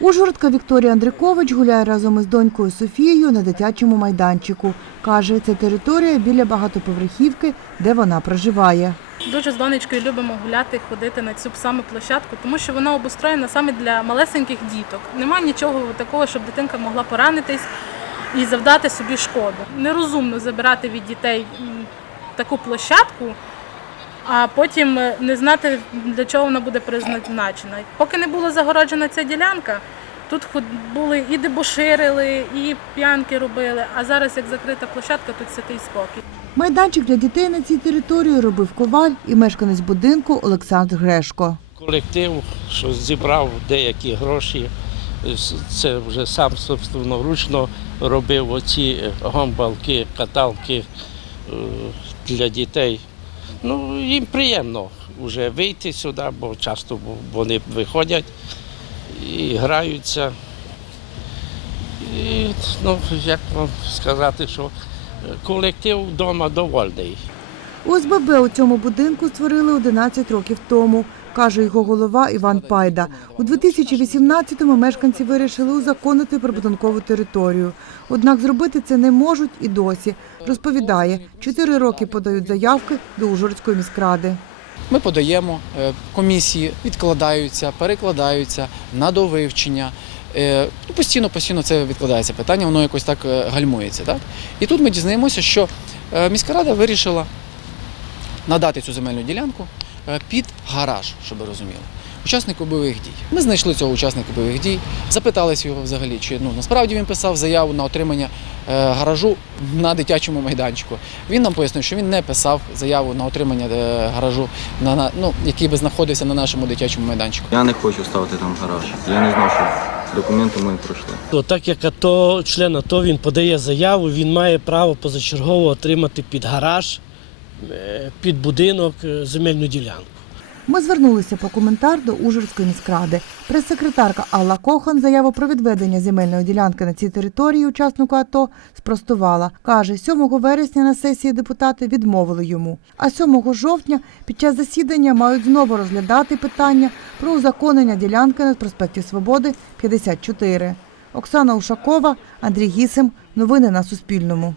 Ужгородка Вікторія Андрікович гуляє разом із донькою Софією на дитячому майданчику. Каже, це територія біля багатоповерхівки, де вона проживає. Дуже з донечкою любимо гуляти, ходити на цю саме площадку, тому що вона обустроєна саме для малесеньких діток. Немає нічого такого, щоб дитинка могла поранитись і завдати собі шкоду. Нерозумно забирати від дітей таку площадку, а потім е, не знати, для чого вона буде призначена. Поки не була загороджена ця ділянка, тут були і дебоширили, і п'янки робили. А зараз, як закрита площадка, тут святий спокій. Майданчик для дітей на цій території робив коваль і мешканець будинку Олександр Грешко. колектив, що зібрав деякі гроші. Це вже сам собственноручно робив оці гомбалки, каталки е, для дітей. Ну, їм приємно вже вийти сюди, бо часто вони виходять і граються. І, ну, як вам сказати, що колектив вдома довольний. ОСББ у цьому будинку створили 11 років тому, каже його голова Іван Пайда. У 2018-му мешканці вирішили узаконити прибудинкову територію. Однак зробити це не можуть і досі. Розповідає, чотири роки подають заявки до Ужгородської міськради. Ми подаємо, е, комісії відкладаються, перекладаються на довивчення. Е, ну, Постійно, постійно це відкладається питання, воно якось так е, гальмується. Так? І тут ми дізнаємося, що міська рада вирішила надати цю земельну ділянку під гараж, щоб ви розуміли. Учаснику бойових дій. Ми знайшли цього учасника бойових дій, запиталися його взагалі, чи ну, насправді він писав заяву на отримання е, гаражу на дитячому майданчику. Він нам пояснив, що він не писав заяву на отримання е, гаражу, на, на, ну, який би знаходився на нашому дитячому майданчику. Я не хочу ставити там гараж. Я не знав, що документи мої пройшли. То так як АТО, член АТО, він подає заяву, він має право позачергово отримати під гараж, е, під будинок е, земельну ділянку. Ми звернулися по коментар до Ужгородської міськради. Прес-секретарка Алла Кохан заяву про відведення земельної ділянки на цій території учаснику АТО спростувала. Каже, 7 вересня на сесії депутати відмовили йому. А 7 жовтня під час засідання мають знову розглядати питання про узаконення ділянки на проспекті Свободи 54. Оксана Ушакова, Андрій Гісим. Новини на Суспільному.